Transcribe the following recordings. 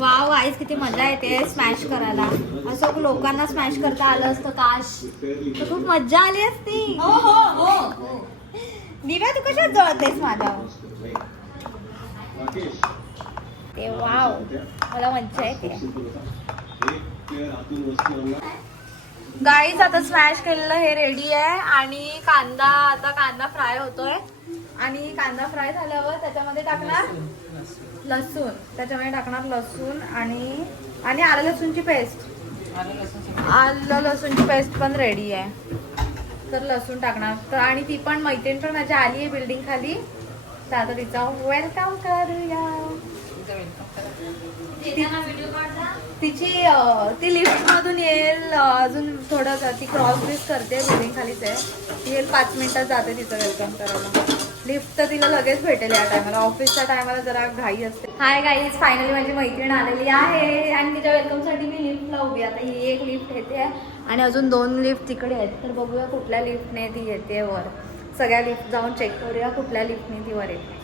Wow गाईस, किती मजा येते स्मॅश करायला. असं लोकांना स्मॅश करता आलं असतं काश, तर खूप मजा आली असती. हो हो हो हो. दिव्या, तू कशात जळतेस माझ्या? ते वाव, मला मज्जा येते. गाईस, आता स्मॅश केलेलं हे रेडी आहे आणि आता कांदा फ्राय होतोय. आणि कांदा फ्राय झाल्यावर त्याच्यामध्ये टाकणार लसूण, त्याच्यामध्ये टाकणार लसूण आणि आलं लसूणची पेस्ट. आलं लसूणची पेस्ट पण रेडी आहे, तर लसूण टाकणार. तर आणि ती पण मैत्रीण पण माझी आली आहे बिल्डिंग खाली, तर आता तिचा वेलकम करूया. ती लिफ्ट मधून येईल, अजून थोडं ती क्रॉस ब्रिज करते, बिल्डिंग खालीच आहे. ती येईल 5 मिनिटात जाते तिचं वेलकम करायला. लिफ्ट तर तिला लगेच भेटेल या टायमाला, ऑफिसच्या टायमाला जरा घाई असते. हाय गाईज, फायनली माझी मैत्रीण आलेली आहे आणि तिच्या वेलकमसाठी मी लिफ्टला उभी. आता ही एक लिफ्ट येते आणि अजून 2 लिफ्ट तिकडे आहेत, तर बघूया कुठल्या लिफ्टने ती येते वर. सगळ्या लिफ्ट जाऊन चेक करूया कुठल्या लिफ्टने ती वर येते.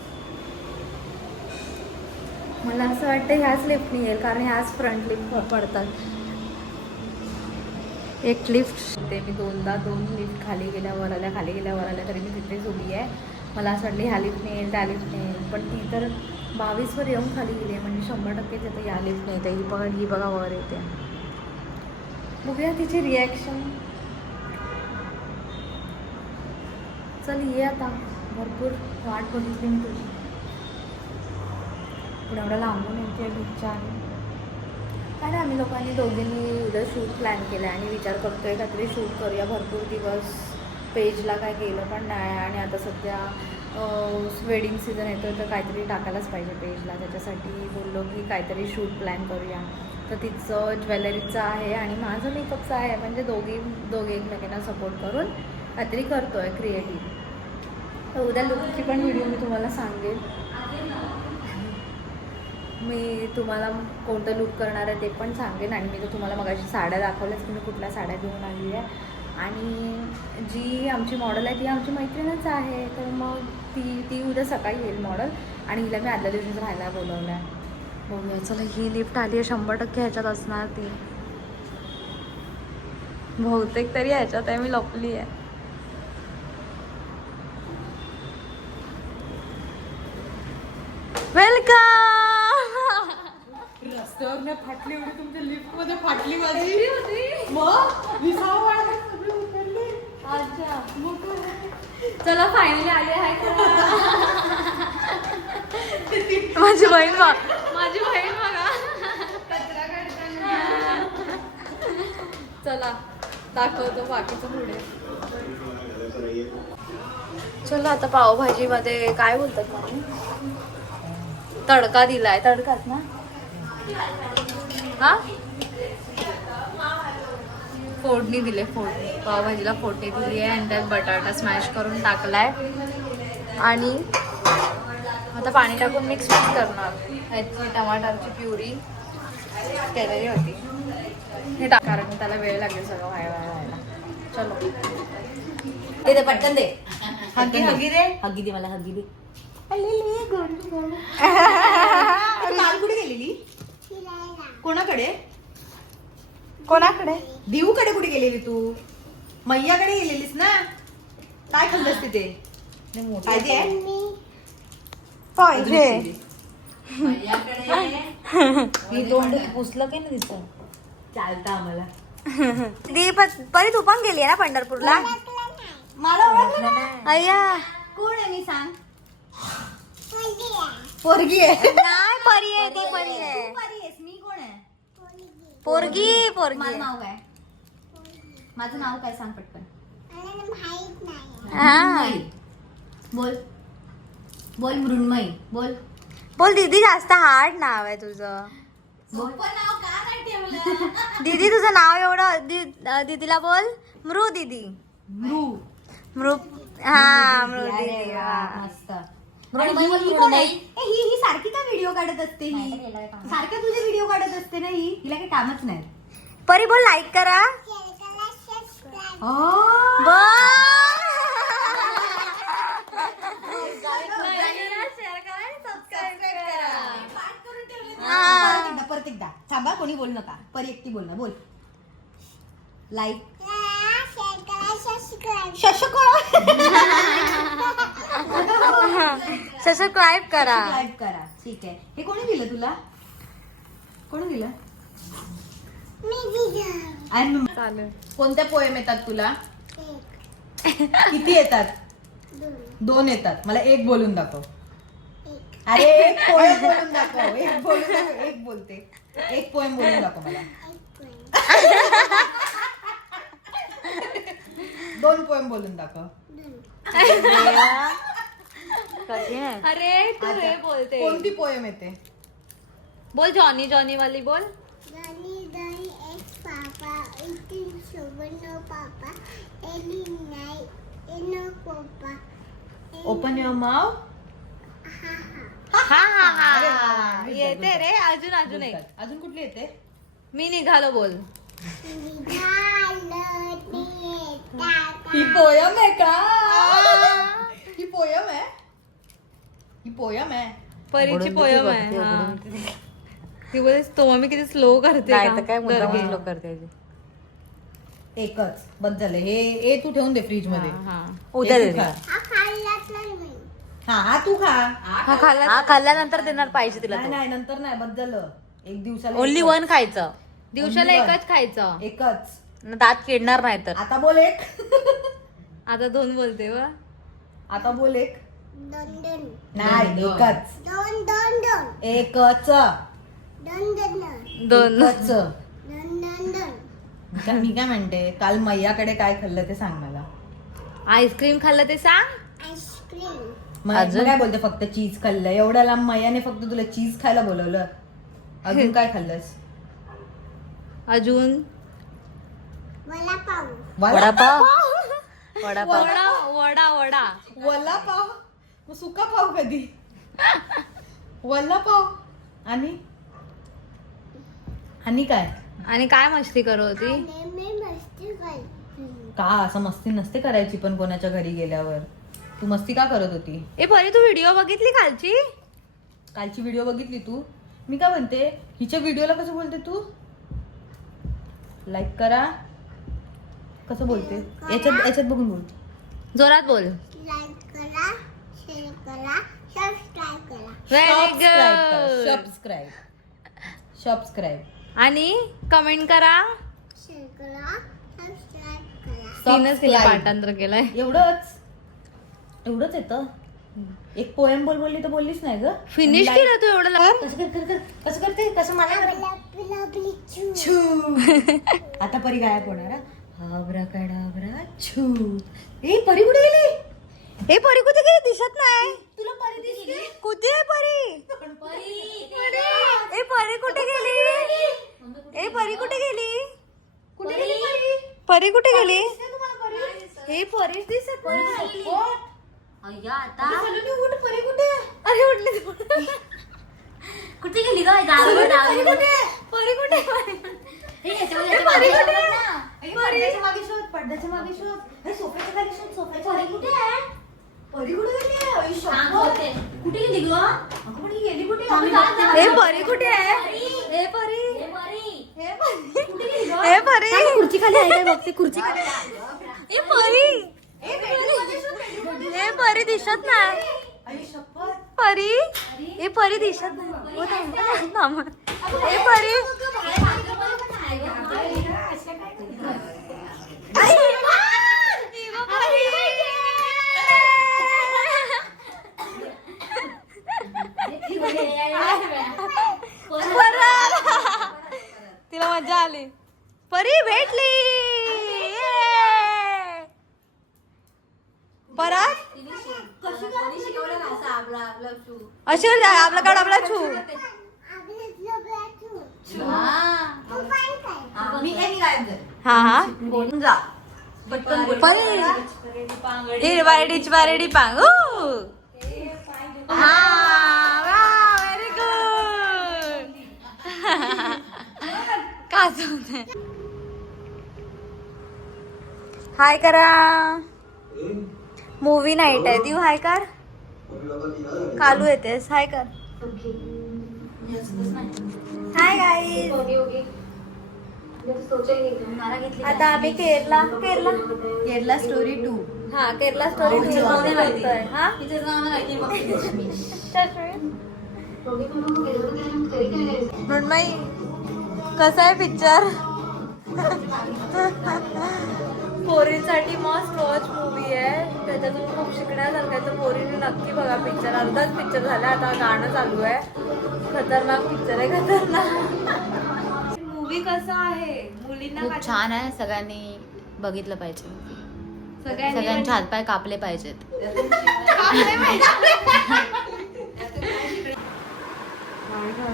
मला असं वाटतं ह्याच लिफ्टने येईल, कारण ह्याच फ्रंट लिफ्ट पडतात. एक लिफ्ट ते मी 2 लिफ्ट खाली गेल्या वर आल्या तरी मी तिथेच उभी आहे. मला असं वाटलं ह्या लिफ्टने येईल त्या लिफ्टने येईल, पण ती तर 22वर येऊन खाली गेली आहे, म्हणजे 100% येतं या लिफ्टने येते. ही बघा वर येते. बघूया तिची रिॲक्शन. चल ये आता, भरपूर वाट बघितली मी तुझी, पण एवढं लांबून येते लिफ्टच्या आहे. काय ना, आम्ही लोकांनी दोघींनी उद्या शूट प्लॅन केला आहे आणि विचार करतोय काहीतरी शूट करूया. भरपूर दिवस पेजला काय केलं पण नाही, आणि आता सध्या वेडिंग सीझन येतो तर काहीतरी टाकायलाच पाहिजे पेजला. त्याच्यासाठी बोललो की काहीतरी शूट प्लॅन करूया. तर तिचं ज्वेलरीचं आहे आणि माझं मेकअपचं आहे, म्हणजे दोघे एकमेकांना सपोर्ट करून काहीतरी करतो आहे क्रिएटिव्ह. तर उद्या लुकची पण व्हिडिओ मी तुम्हाला सांगेन. मी तुम्हाला कोणतं लुक करणार आहे ते पण सांगेन. आणि मी तर तुम्हाला मगाशी साड्या दाखवल्याच की मी कुठल्या साड्या घेऊन आली आहे. आणि जी आमची मॉडेल आहे ती आमची मैत्रीणच आहे, तर मग ती उद्या सकाळी येईल मॉडेल, आणि हिला मी आदल्या दिवशीच राहायला बोलवलं आहे. बघूया. चला, ही लिफ्ट आली आहे, 100% ह्याच्यात असणार ती, बहुतेक तरी ह्याच्यात आहे. मी लपली आहे. वेलकम. रस्त्यावर नाही फाटली एवढी, तुमच्या लिफ्ट मध्ये फाटली माझी. मग विसावा सगळी उतरली. अच्छा, चला फायनली आले आहे. माझी बहीण बघा. चला दाखवतो बाकीचं पुढे. चला आता पावभाजीमध्ये काय बोलतात मग, तडका दिलाय. तडकाच ना, हा, फोडणी दिली. पावभाजीला फोडणी दिली आहे आणि त्यात बटाटा स्मॅश करून टाकलाय आणि आता पाणी टाकून मिक्स करणार. ह्याची टमाटरची प्युरी केलेली होती हे टाक, कारण त्याला वेळ लागेल सगळं व्हायला. चलो दे पटकन दे. हग्गी दे. हग्गी दे मला, हग्गी दे. काल कुठे गेलेली? कोणाकडे? देऊकडे कुठे गेलेली तू? मैयाकडे गेलेलीस ना? काय खाल्लंस तिथे? काय ते? मी तोंड पुसलं की नाही तिचं? चालतं आम्हाला. परी तू पण गेली आहे ना पंढरपूरला? मला ओळखलं नाही. अय्या, कोण आहे मी सांग? पोरगी आहे. नाही, परी आहे ती. परी आहे. तू परी आहेस, मी कोण आहे? पोरगी. माझं नाव काय? माझं नाव काय सांग पटकन. हा, बोल बोल मृण्मयी बोल. बोल दीदी. जास्त हार्ड नाव आहे तुझं. नाव का नाही ठेवलं? दीदी तुझं नाव एवढं. दीदीला बोल मृ दीदी. मृ. हा, मृ दीदी. मस्त. ही सारखी का व्हिडिओ काढत असते? ही सारखं तुझे व्हिडिओ काढत असते ना. हिला काही कामच नाही. परी बोल लाईक करा. परत एकदा थांबा, कोणी बोल नका, परी एकटी बोल ना, बोल. लाईक सबस्क्राईब करा. सबस्क्राईब करा. ठीक आहे. हे कोणी दिलं तुला? कोणी दिलं? आणि चालेल. कोणत्या पोएम येतात तुला? किती येतात? 2 येतात. मला एक बोलून दाखव. अरे एक पोएम बोलून दाखव. एक बोलून दाखव. एक बोलते. एक पोएम बोलून दाखव मला. 2 पोएम बोलून दाखव. अरे तू हे बोलते. कोणती पोएम येते? बोल जॉनी जॉनी वाली बोल. Open your mouth. हा हा अरे वा, हा good येते job. रे. अजून अजून एक. अजून कुठली येते? मी निघालो बोल. ही पोयम आहे का? ही पोयम आहे. ही पोयम आहे. परीची पोयम आहे. हा. ती बोलते तो मम्मी किती स्लो करते काय का? तर काय मुद्दाम गर्गे. लोक करते ते. एकच बस झालं. हे तू ठेवून दे फ्रीज मध्ये. हा, हा. उद्या हे दे. तू खा. हा तू खा. हा खाल्ला. हा खाल्ल्यानंतर देणार पाहिजे तिला नाही नाही नंतर नाही, बस झालं. एक दिवसाला ओनली एकच. 1 खायचं. दिवसाला Only one. एकच खायचं. एकच. दात किडणार नाही तर. आता बोल एक. आता 2 बोलते व. आता बोल एक. नाही एकच. एकच. 2 एकच. मी काय म्हणते, काल मैयाकडे काय खाल्लं ते सांग मला. आईस्क्रीम खाल्लं ते सांग. मग अजून? काय बोलते, फक्त चीज खाल्लं. एवढ्या लांब मैयाने फक्त तुला चीज खायला बोलवलं. अजून काय खाल्लंस? अजून वडापाव. वडापाव. वडापाव. वडा वडा वडा. वडापाव. मग सुका पाव कधी? वडापाव. आणि आणि काय? आणि काय मस्ती करत होती? का असं मस्ती नसते करायची पण कोणाच्या घरी गेल्यावर. तू मस्ती का करत होती? ए परी तू व्हिडिओ बघितली कालची? कालची व्हिडिओ बघितली तू? मी काय म्हणते, हिच्या व्हिडिओला कसं बोलते तू? लाईक करा. कसं बोलते? याच्यात याच्यात बघून बोल. जोरात बोल. Very good. सबस्क्राईब. सबस्क्राईब. आणि कमेंट करा. तिनंच तिला पाठांतर केलंय. एवढंच येतं. एक पोएम बोलली तर बोललीच नाही ग. फिनिश केलं तू एवढं कसं करते? कसं मला आता परी गायब होणार. हाबरा कडाबरा छू. ए परी कुठे गेली? ए परी कुठे गेली? दिसत नाही. तुला परी दिसली? कुठे आहे परी? ए परी कुठे गेली? ए परी कुठे गेली? कुठे गेली परी? परी कुठे गेली? परी ए परी दिसत नाही. उठ. परी कुठे? अरे उठली तू. कुठे गेली ग? परी कुठे? परी कुठे? पडद्याच्या मागे शोध. पडद्याच्या मागे शोध. हे सोफ्याच्या खाली शोध. सोफ्याच्या खाली कुठे आहे? परी कुठे गेली? आई शपथ. कुठे गेली ग? अगं पण ही गेली कुठे? ए परी कुठे आहे? ए परी. ए परी. खुर्ची खाली आहे काय बघते. खुर्ची खाली. ए परी. ए परी दिसत नाही. आई शपथ. परी. ए परी दिसत नाही. ओ थांब, थांब. ए परी. तिला मजा आली. परी भेटली. परत अशी आपला काढ आपला छू. मी गायब झाले. हा हा जा. पटकन बोल. परी हिरवारेडीची बारेडी पांग. हा व्हेरी गुड. काच होते. हाय करा. मूवी नाईट आहे. देऊ हाय कर. कालू येतेस. हाय कर. हाय गाईज, आता आम्ही केरला स्टोरी 2. केरला स्टोरी तिचं नाव नाही माहिती. हा तिचं नाव नाही माहिती, मृण्मयी कसा आहे पिक्चर? पोरींसाठी मस्ट वॉच मूवी आहे, त्याच्यातून खूप शिकण्यासारखं आहे. तर पोरींनी नक्की बघा पिक्चर. अर्धाच पिक्चर झाला, आता गाणं चालू आहे. खतरनाक पिक्चर आहे, खतरनाक. मूवी कसा आहे? मुलींना खूप काय- छान आहे. सगळ्यांनी बघितलं पाहिजे. सगळ्यांनी सगळ्यांचे हातपाय कापले पाहिजेत. नाही गं,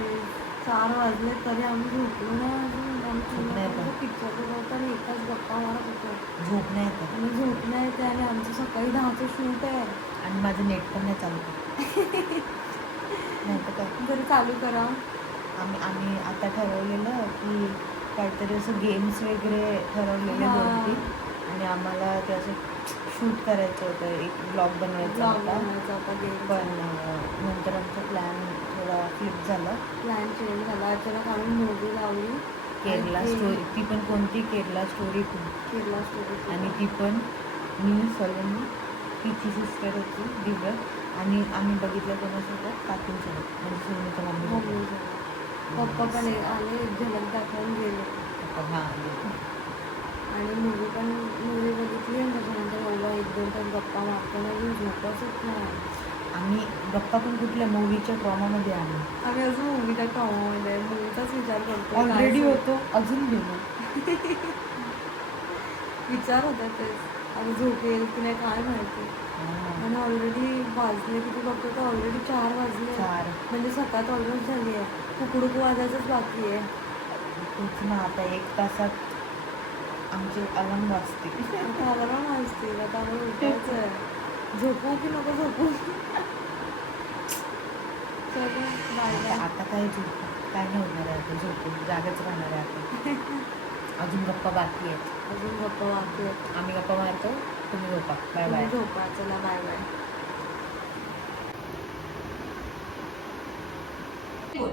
4 वाजले तरी आम्ही झोपलो नाही अजून. नाही का? पिक्चर बघताना एकाच गप्पा मारत होतो. झोप नाही येत आणि झोप नाही येते आणि आमचं सकाळी 10चं शूट आहे. आणि माझं नेट पण नाही चालत. नाही तर काय, जरी चालू करा. आम्ही आता ठरवलेलं की काहीतरी असं गेम्स वगैरे ठरवलेले हा. 2-3. आणि आम्हाला ते असं शूट करायचं होतं, एक ब्लॉग बनवायचा ब्लॉग होता. बनवायचा होता गेम. पण नंतर आमचा प्लॅन थोडा फ्लिप झाला. प्लॅन चेंज झाला. अचानक आम्ही मूवी लावली केरला आणि ती- स्टोरी, ती पण कोणती? केरला स्टोरी 2. केरला स्टोरी. आणि ती पण मी सलोनी, तिची सिस्टर होती दिव्या, आणि आम्ही बघितलं कोणासोबत? काकींसोबत, म्हणजे सोनीच्या मम्मी. पप्पा पण आले, झलक दाखवून गेले. हां. आणि मूवी बघितली आणि त्याच्यानंतर एवढा 1-2 तास गप्पा मारतो नाही, झोपच होत नाही. आम्ही गप्पा पण कुठल्या मूवीच्या ट्रॉमामध्ये आम्ही आम्ही अजून मूवीच्या टॉमध्ये मूवीचाच विचार करतो. ऑलरेडी होतो, अजून गेलो. विचार होता तेच, आता झोप येईल की नाही काय माहिती. आणि ऑलरेडी वाजले किती बघतो तर ऑलरेडी 4 वाजले. 4. म्हणजे सकाळ ऑलरेडी झाली आहे. कुकडुकू वाजायचंच बाकी आहे. तेच ना, आता 1 तासात आमचे अलार्म वाजते. आता अलार्म वाजतील, आता आम्हाला उठायचं आहे. झोपू की नको झोपू? चलो बाय बाय. आता काय झोप, काय नाही होणार आहे, आता झोपून जागच राहणार आहे आता. अजून गप्पा बाकी आहेत. अजून गप्पा बाकी आहेत. आम्ही गप्पा मारतो, तुम्ही झोपा. Bye bye. तुम्ही झोपा. चला बाय बाय. बोल.